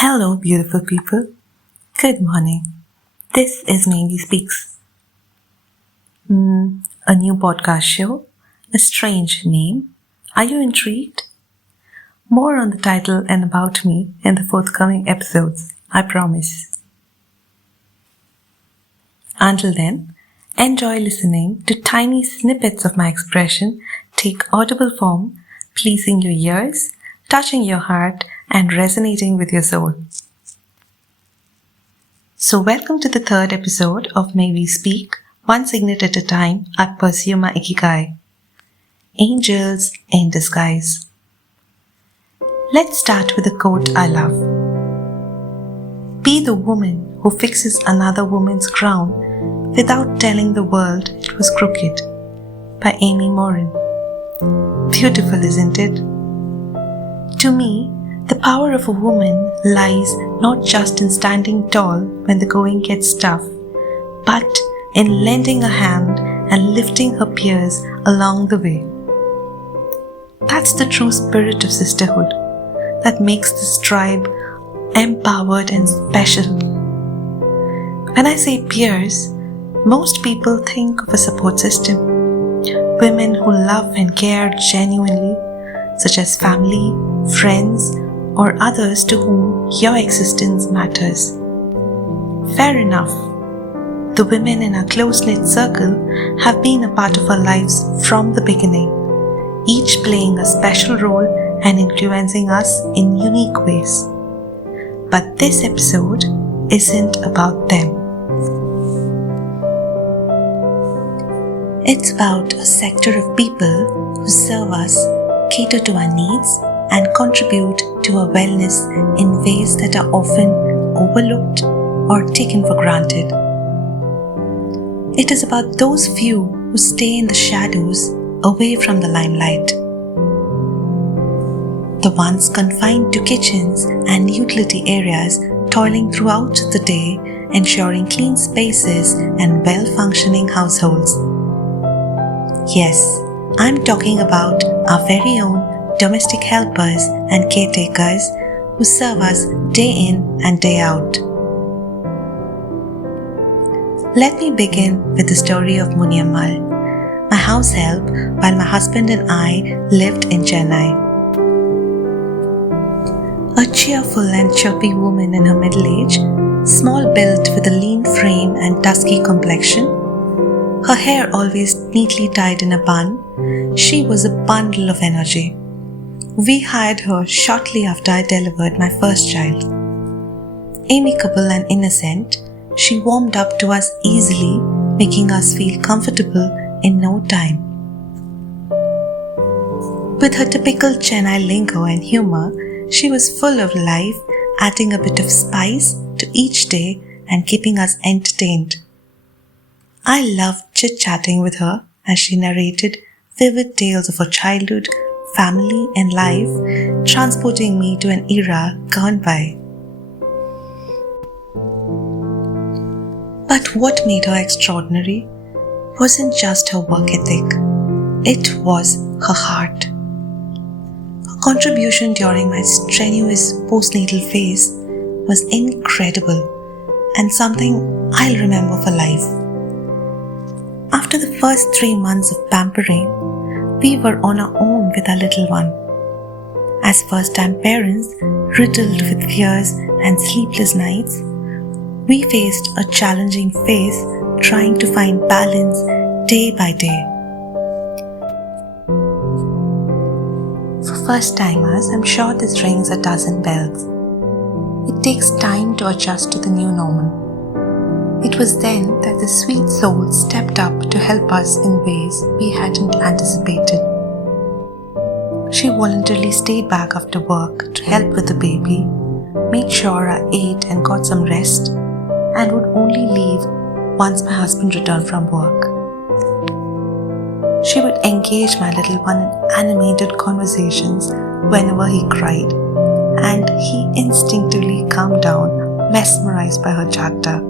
Hello, beautiful people. Good morning. This is Maybe Speaks. A new podcast show, a strange name. Are you intrigued? More on the title and about me in the forthcoming episodes, I promise. Until then, enjoy listening to tiny snippets of my expression take audible form, pleasing your ears, touching your heart, and resonating with your soul. So welcome to the third episode of May We Speak, one signet at a time, I pursue my ikigai. Angels in disguise. Let's start with a quote I love. Be the woman who fixes another woman's crown without telling the world it was crooked. By Amy Morin. Beautiful, isn't it? To me, the power of a woman lies not just in standing tall when the going gets tough, but in lending a hand and lifting her peers along the way. That's the true spirit of sisterhood that makes this tribe empowered and special. When I say peers, most people think of a support system. Women who love and care genuinely, such as family, friends, or others to whom your existence matters. Fair enough. The women in our close-knit circle have been a part of our lives from the beginning, each playing a special role and influencing us in unique ways. But this episode isn't about them. It's about a sector of people who serve us, cater to our needs, and contribute to our wellness in ways that are often overlooked or taken for granted. It is about those few who stay in the shadows, away from the limelight. The ones confined to kitchens and utility areas, toiling throughout the day, ensuring clean spaces and well-functioning households. Yes, I'm talking about our very own domestic helpers and caretakers who serve us day in and day out. Let me begin with the story of Muniammal, my house help while my husband and I lived in Chennai. A cheerful and chirpy woman in her middle age, small built with a lean frame and dusky complexion, her hair always neatly tied in a bun, she was a bundle of energy. We hired her shortly after I delivered my first child. Amicable and innocent, she warmed up to us easily, making us feel comfortable in no time. With her typical Chennai lingo and humor, she was full of life, adding a bit of spice to each day and keeping us entertained. I loved chit-chatting with her as she narrated vivid tales of her childhood, family, and life, transporting me to an era gone by. But what made her extraordinary wasn't just her work ethic, it was her heart. Her contribution during my strenuous postnatal phase was incredible and something I'll remember for life. After the first 3 months of pampering, we were on our own with our little one. As first-time parents, riddled with fears and sleepless nights, we faced a challenging phase trying to find balance day by day. For first-timers, I'm sure this rings a dozen bells. It takes time to adjust to the new normal. It was then that the sweet soul stepped up to help us in ways we hadn't anticipated. She voluntarily stayed back after work to help with the baby, made sure I ate and got some rest, and would only leave once my husband returned from work. She would engage my little one in animated conversations whenever he cried, and he instinctively calmed down, mesmerized by her chatter.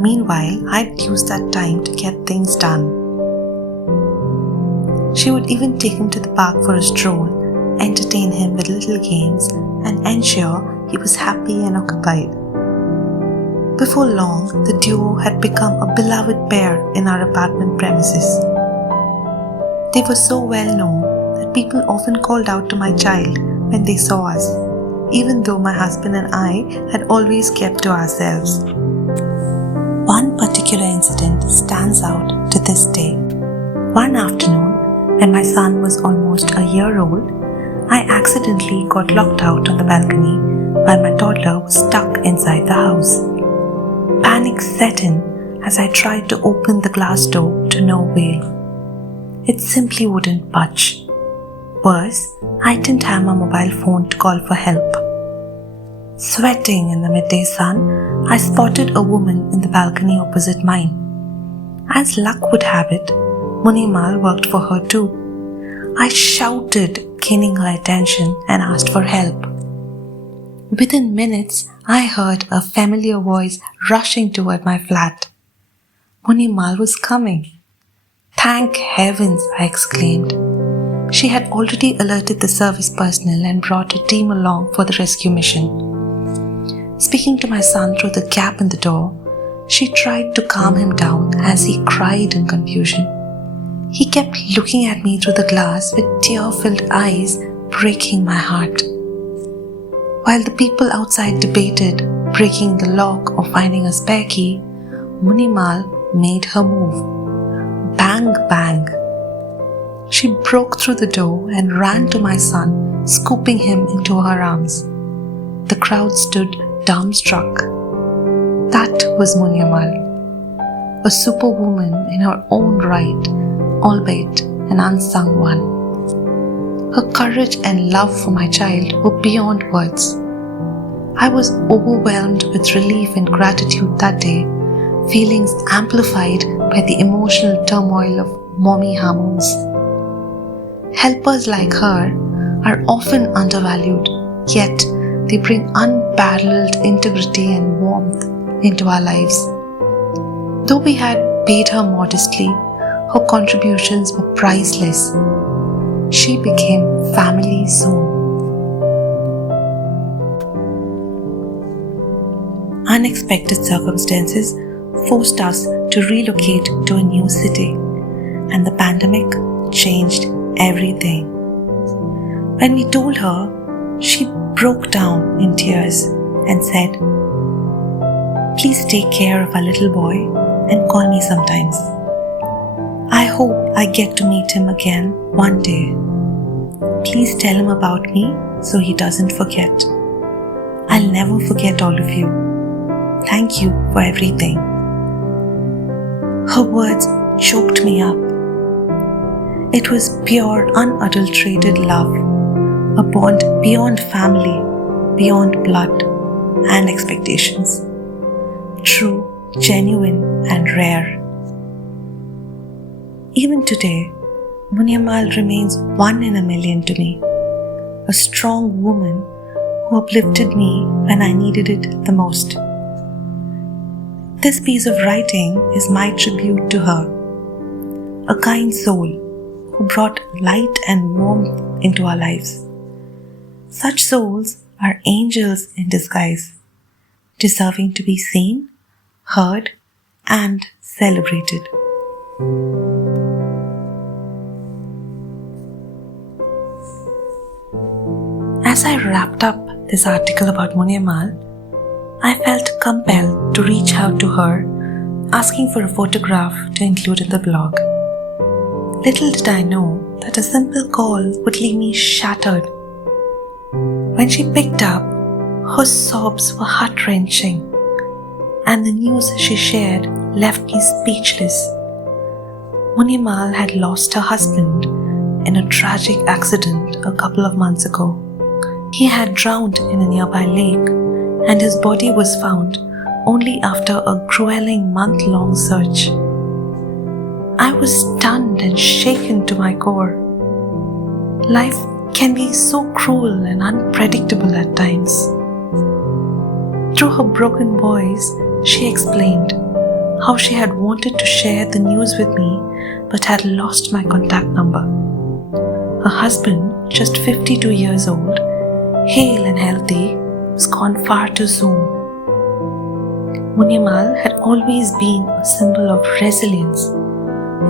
Meanwhile, I'd use that time to get things done. She would even take him to the park for a stroll, entertain him with little games, and ensure he was happy and occupied. Before long, the duo had become a beloved pair in our apartment premises. They were so well known that people often called out to my child when they saw us, even though my husband and I had always kept to ourselves. One particular incident stands out to this day. One afternoon, when my son was almost a year old, I accidentally got locked out on the balcony while my toddler was stuck inside the house. Panic set in as I tried to open the glass door to no avail. It simply wouldn't budge. Worse, I didn't have my mobile phone to call for help. Sweating in the midday sun, I spotted a woman in the balcony opposite mine. As luck would have it, Muniammal worked for her too. I shouted, gaining her attention, and asked for help. Within minutes, I heard a familiar voice rushing toward my flat. Muniammal was coming. Thank heavens, I exclaimed. She had already alerted the service personnel and brought a team along for the rescue mission. Speaking to my son through the gap in the door, she tried to calm him down as he cried in confusion. He kept looking at me through the glass with tear-filled eyes, breaking my heart. While the people outside debated breaking the lock or finding a spare key, Muniammal made her move. Bang, bang. She broke through the door and ran to my son, scooping him into her arms. The crowd stood dumbstruck. That was Muniammal, a superwoman in her own right, albeit an unsung one. Her courage and love for my child were beyond words. I was overwhelmed with relief and gratitude that day, feelings amplified by the emotional turmoil of mommy hormones. Helpers like her are often undervalued, yet they bring unparalleled integrity and warmth into our lives. Though we had paid her modestly, her contributions were priceless. She became family soon. Unexpected circumstances forced us to relocate to a new city, and the pandemic changed everything. When we told her, she broke down in tears and said, "Please take care of our little boy and call me sometimes. I hope I get to meet him again one day. Please tell him about me so he doesn't forget. I'll never forget all of you. Thank you for everything." Her words choked me up. It was pure, unadulterated love, a bond beyond family, beyond blood and expectations. True, genuine, and rare. Even today, Muniammal remains one in a million to me, a strong woman who uplifted me when I needed it the most. This piece of writing is my tribute to her, a kind soul who brought light and warmth into our lives. Such souls are angels in disguise, deserving to be seen, heard, and celebrated. As I wrapped up this article about Muniammal, I felt compelled to reach out to her, asking for a photograph to include in the blog. Little did I know that a simple call would leave me shattered. When she picked up, her sobs were heart-wrenching, and the news she shared left me speechless. Muniammal had lost her husband in a tragic accident a couple of months ago. He had drowned in a nearby lake, and his body was found only after a grueling month-long search. I was stunned and shaken to my core. Life can be so cruel and unpredictable at times. Through her broken voice, she explained how she had wanted to share the news with me but had lost my contact number. Her husband, just 52 years old, hale and healthy, was gone far too soon. Muniammal had always been a symbol of resilience,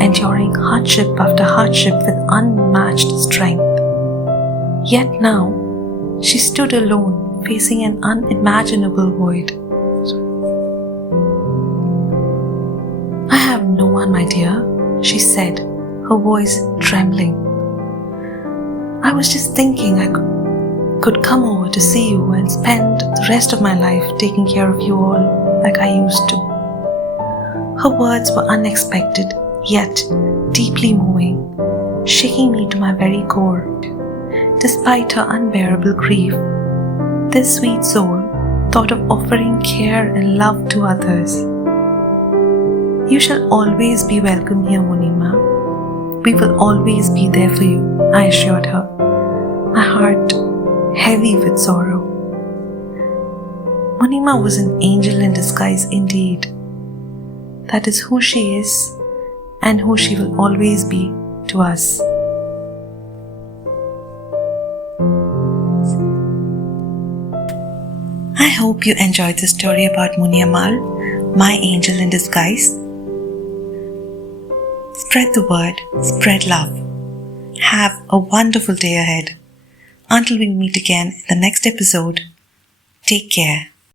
enduring hardship after hardship with unmatched strength. Yet now, she stood alone, facing an unimaginable void. "I have no one, my dear," she said, her voice trembling. "I was just thinking I could come over to see you and spend the rest of my life taking care of you all like I used to." Her words were unexpected, yet deeply moving, shaking me to my very core. Despite her unbearable grief, this sweet soul thought of offering care and love to others. "You shall always be welcome here, Muniammal. We will always be there for you," I assured her, my heart heavy with sorrow. Muniammal was an angel in disguise indeed. That is who she is and who she will always be to us. I hope you enjoyed the story about Muniammal, my angel in disguise. Spread the word, spread love. Have a wonderful day ahead. Until we meet again in the next episode, take care.